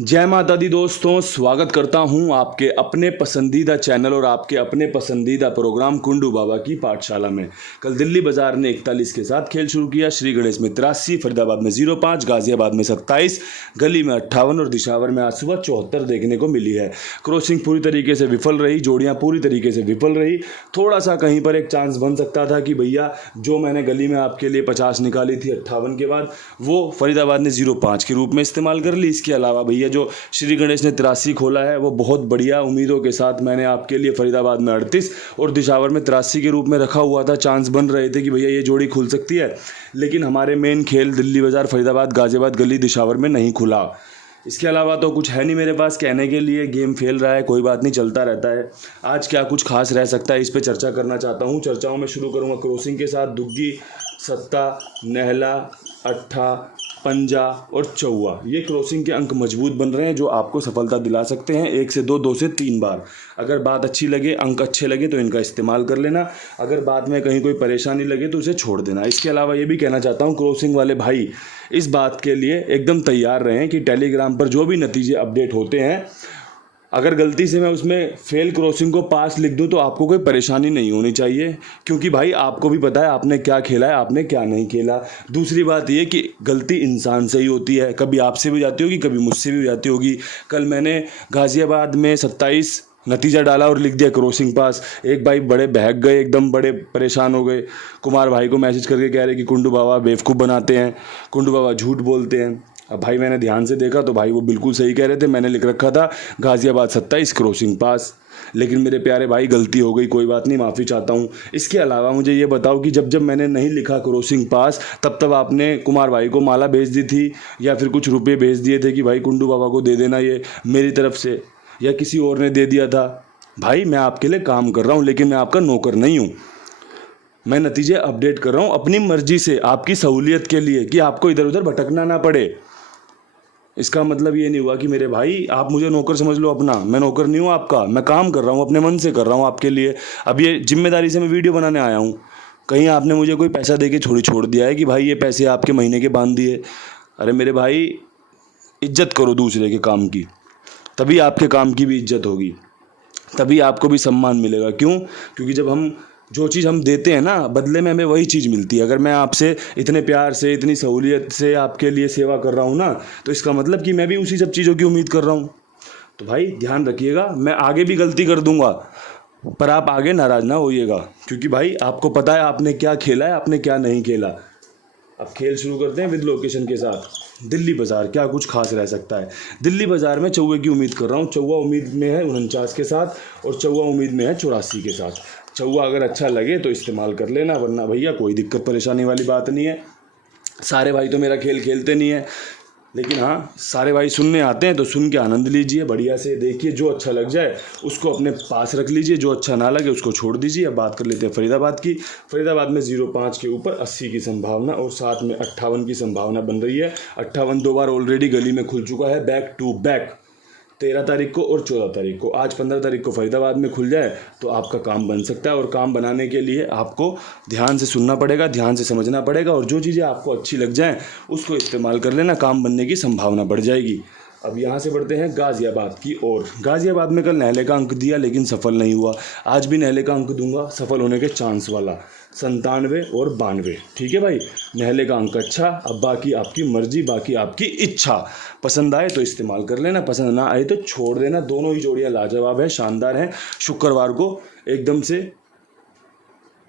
जय माता दी दोस्तों, स्वागत करता हूं आपके अपने पसंदीदा चैनल और आपके अपने पसंदीदा प्रोग्राम कुंडू बाबा की पाठशाला में। कल दिल्ली बाजार ने 41 के साथ खेल शुरू किया। श्री गणेश में 83, फरीदाबाद में 05, गाजियाबाद में 27, गली में 58 और दिशावर में आज सुबह 74 देखने को मिली है। क्रॉसिंग पूरी तरीके से विफल रही, जोड़ियाँ पूरी तरीके से विफल रही। थोड़ा सा कहीं पर एक चांस बन सकता था कि भैया जो मैंने गली में आपके लिए 50 निकाली थी 58 के बाद, वो फरीदाबाद ने 05 के रूप में इस्तेमाल कर ली। इसके अलावा भैया जो श्री गणेश ने 83 खोला है वो बहुत बढ़िया उम्मीदों के साथ मैंने आपके लिए फरीदाबाद में 38 और दिशावर में 83 के रूप में रखा हुआ था। चांस बन रहे थे कि भैया ये जोड़ी खुल सकती है, लेकिन हमारे मेन खेल दिल्ली बाजार, फरीदाबाद, गाजियाबाद, गली, दिशावर में नहीं खुला। इसके अलावा तो कुछ है नहीं मेरे पास कहने के लिए। गेम फेल रहा है, कोई बात नहीं, चलता रहता है। आज क्या कुछ खास रह सकता है, इस पे चर्चा करना चाहता हूँ। चर्चाओं में शुरू करूँगा क्रॉसिंग के साथ। दुग्गी, सत्ता, नहला, अट्ठा, पंजा और चौवा, ये क्रॉसिंग के अंक मजबूत बन रहे हैं जो आपको सफलता दिला सकते हैं 1 से 2, 2 से 3 बार। अगर बात अच्छी लगे, अंक अच्छे लगे तो इनका इस्तेमाल कर लेना। अगर बाद में कहीं कोई परेशानी लगे तो उसे छोड़ देना। इसके अलावा ये भी कहना चाहता हूँ क्रॉसिंग वाले भाई इस बात के लिए एकदम तैयार रहें कि टेलीग्राम पर जो भी नतीजे अपडेट होते हैं, अगर गलती से मैं उसमें फेल क्रॉसिंग को पास लिख दूं तो आपको कोई परेशानी नहीं होनी चाहिए, क्योंकि भाई आपको भी पता है आपने क्या खेला है, आपने क्या नहीं खेला। दूसरी बात ये कि गलती इंसान से ही होती है, कभी आपसे भी जाती होगी, कभी मुझसे भी हो जाती होगी। कल मैंने गाजियाबाद में 27 नतीजा डाला और लिख दिया क्रॉसिंग पास। एक भाई बड़े बहक गए, एकदम बड़े परेशान हो गए। कुमार भाई को मैसेज करके कह रहे कि कुंडू बाबा बेवकूफ़ बनाते हैं, कुंडू बाबा झूठ बोलते हैं। अब भाई मैंने ध्यान से देखा तो भाई वो बिल्कुल सही कह रहे थे। मैंने लिख रखा था गाजियाबाद 27 क्रॉसिंग पास, लेकिन मेरे प्यारे भाई गलती हो गई, कोई बात नहीं, माफ़ी चाहता हूँ। इसके अलावा मुझे ये बताओ कि जब जब मैंने नहीं लिखा क्रॉसिंग पास तब तब आपने कुमार भाई को माला भेज दी थी या फिर कुछ रुपये भेज दिए थे कि भाई कुंडू बाबा को दे देना ये मेरी तरफ से, या किसी और ने दे दिया था? भाई मैं आपके लिए काम कर रहा हूँ, लेकिन मैं आपका नौकर नहीं हूँ। मैं नतीजे अपडेट कर रहा हूँ अपनी मर्जी से, आपकी सहूलियत के लिए, कि आपको इधर उधर भटकना ना पड़े। इसका मतलब ये नहीं हुआ कि मेरे भाई आप मुझे नौकर समझ लो अपना। मैं नौकर नहीं हूँ आपका, मैं काम कर रहा हूँ, अपने मन से कर रहा हूँ आपके लिए। अब ये जिम्मेदारी से मैं वीडियो बनाने आया हूँ। कहीं आपने मुझे कोई पैसा दे के छोड़ दिया है कि भाई ये पैसे आपके महीने के बांध दिए? अरे मेरे भाई, इज्जत करो दूसरे के काम की, तभी आपके काम की भी इज्जत होगी, तभी आपको भी सम्मान मिलेगा। क्यों? क्योंकि जब हम जो चीज़ हम देते हैं ना, बदले में हमें वही चीज़ मिलती है। अगर मैं आपसे इतने प्यार से, इतनी सहूलियत से आपके लिए सेवा कर रहा हूँ ना, तो इसका मतलब कि मैं भी उसी सब चीज़ों की उम्मीद कर रहा हूँ। तो भाई ध्यान रखिएगा, मैं आगे भी गलती कर दूंगा, पर आप आगे नाराज़ ना होइएगा, क्योंकि भाई आपको पता है आपने क्या खेला है, आपने क्या नहीं खेला। अब खेल शुरू करते हैं विद लोकेशन के साथ। दिल्ली बाजार, क्या कुछ खास रह सकता है? दिल्ली बाजार में चौवे की उम्मीद कर रहा हूँ। चौवा उम्मीद में है 49 के साथ और चौवा उम्मीद में है 84 के साथ। चौवा अगर अच्छा लगे तो इस्तेमाल कर लेना, वरना भैया कोई दिक्कत परेशानी वाली बात नहीं है। सारे भाई तो मेरा खेल खेलते नहीं है, लेकिन हाँ, सारे भाई सुनने आते हैं तो सुन के आनंद लीजिए, बढ़िया से देखिए। जो अच्छा लग जाए उसको अपने पास रख लीजिए, जो अच्छा ना लगे उसको छोड़ दीजिए। अब बात कर लेते हैं फरीदाबाद की। फरीदाबाद में 05 के ऊपर 80 की संभावना और साथ में 58 की संभावना बन रही है। 58 2 बार ऑलरेडी गली में खुल चुका है, बैक टू बैक, 13 तारीख को और 14 तारीख को। आज 15 तारीख को फरीदाबाद में खुल जाए तो आपका काम बन सकता है। और काम बनाने के लिए आपको ध्यान से सुनना पड़ेगा, ध्यान से समझना पड़ेगा, और जो चीज़ें आपको अच्छी लग जाएं उसको इस्तेमाल कर लेना, काम बनने की संभावना बढ़ जाएगी। अब यहाँ से बढ़ते हैं गाजियाबाद की ओर। गाजियाबाद में कल नहले का अंक दिया लेकिन सफल नहीं हुआ। आज भी नहले का अंक दूंगा, सफल होने के चांस वाला 97 और 92। ठीक है भाई, नहले का अंक अच्छा। अब बाकी आपकी मर्जी, बाकी आपकी इच्छा। पसंद आए तो इस्तेमाल कर लेना, पसंद ना आए तो छोड़ देना। दोनों ही जोड़ियाँ लाजवाब है, शानदार हैं। शुक्रवार को एकदम से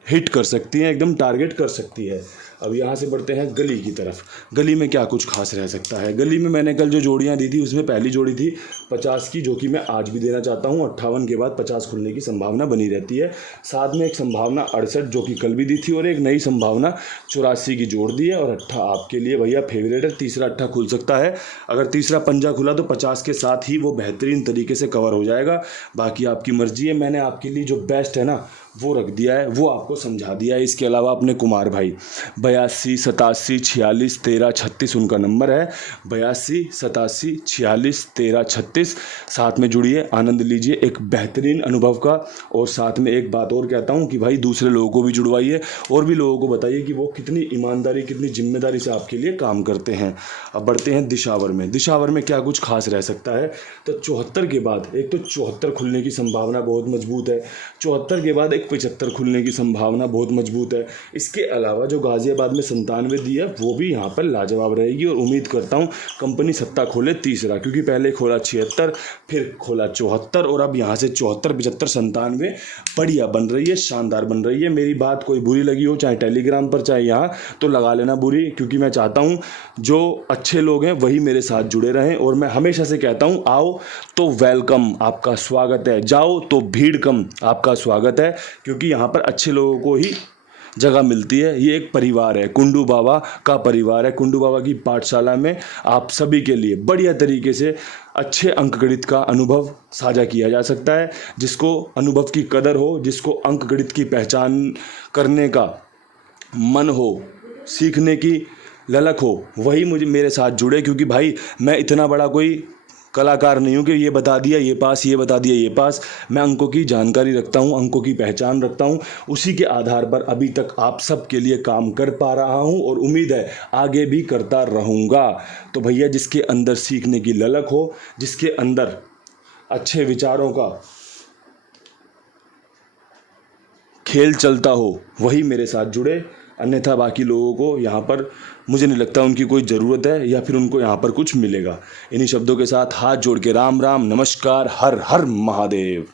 हिट कर सकती हैं, एकदम टारगेट कर सकती है। अब यहाँ से बढ़ते हैं गली की तरफ। गली में क्या कुछ खास रह सकता है? गली में मैंने कल जो जोड़ियाँ दी थी उसमें पहली जोड़ी थी 50 की, जो कि मैं आज भी देना चाहता हूँ। 58 के बाद 50 खुलने की संभावना बनी रहती है। साथ में एक संभावना 68 जो कि कल भी दी थी, और एक नई संभावना 84 की जोड़ दी है। और अट्ठा आपके लिए भैया फेवरेट है, तीसरा अट्ठा खुल सकता है। अगर तीसरा पंजा खुला तो 50 के साथ ही वो बेहतरीन तरीके से कवर हो जाएगा। बाकी आपकी मर्जी है। मैंने आपके लिए जो बेस्ट है ना वो रख दिया है, वो आपको समझा दिया है। इसके अलावा अपने कुमार भाई 82 87 46 13 36 उनका नंबर है, 82 87 46 13 36। साथ में जुड़िए, आनंद लीजिए एक बेहतरीन अनुभव का। और साथ में एक बात और कहता हूँ कि भाई दूसरे लोगों को भी जुड़वाइए और भी लोगों को बताइए कि वो कितनी ईमानदारी, कितनी जिम्मेदारी से आपके लिए काम करते हैं। अब बढ़ते हैं दिशावर में। दिशावर में क्या कुछ खास रह सकता है, तो 74 के बाद एक तो 74 खुलने की संभावना बहुत मजबूत है, 74 के बाद एक 75 खुलने की संभावना बहुत मजबूत है। इसके अलावा जो गाजियाबाद में 97 दी है वो भी यहाँ पर लाजवाब रहेगी। और उम्मीद करता हूँ कंपनी सत्ता खोले तीसरा, क्योंकि पहले खोला 76, फिर खोला 74 और अब यहाँ से 74 75 97 बढ़िया बन रही है, शानदार बन रही है। मेरी बात कोई बुरी लगी हो, चाहे टेलीग्राम पर चाहे यहाँ, तो लगा लेना बुरी, क्योंकि मैं चाहता हूँ जो अच्छे लोग हैं वही मेरे साथ जुड़े रहें। और मैं हमेशा से कहता हूँ आओ तो वेलकम, आपका स्वागत है, जाओ तो भीड़ कम, आपका स्वागत है, क्योंकि यहाँ पर अच्छे लोगों को ही जगह मिलती है। ये एक परिवार है, कुंडू बाबा का परिवार है। कुंडू बाबा की पाठशाला में आप सभी के लिए बढ़िया तरीके से अच्छे अंकगणित का अनुभव साझा किया जा सकता है। जिसको अनुभव की कदर हो, जिसको अंकगणित की पहचान करने का मन हो, सीखने की ललक हो, वही मुझे मेरे साथ जुड़े। क्योंकि भाई मैं इतना बड़ा कोई कलाकार नहीं हूँ कि ये बता दिया ये पास, ये बता दिया ये पास। मैं अंकों की जानकारी रखता हूँ, अंकों की पहचान रखता हूँ, उसी के आधार पर अभी तक आप सब के लिए काम कर पा रहा हूँ और उम्मीद है आगे भी करता रहूँगा। तो भैया जिसके अंदर सीखने की ललक हो, जिसके अंदर अच्छे विचारों का खेल चलता हो, वही मेरे साथ जुड़े। अन्यथा बाकी लोगों को यहाँ पर मुझे नहीं लगता उनकी कोई ज़रूरत है या फिर उनको यहाँ पर कुछ मिलेगा। इन्हीं शब्दों के साथ हाथ जोड़ के राम राम, नमस्कार, हर हर महादेव।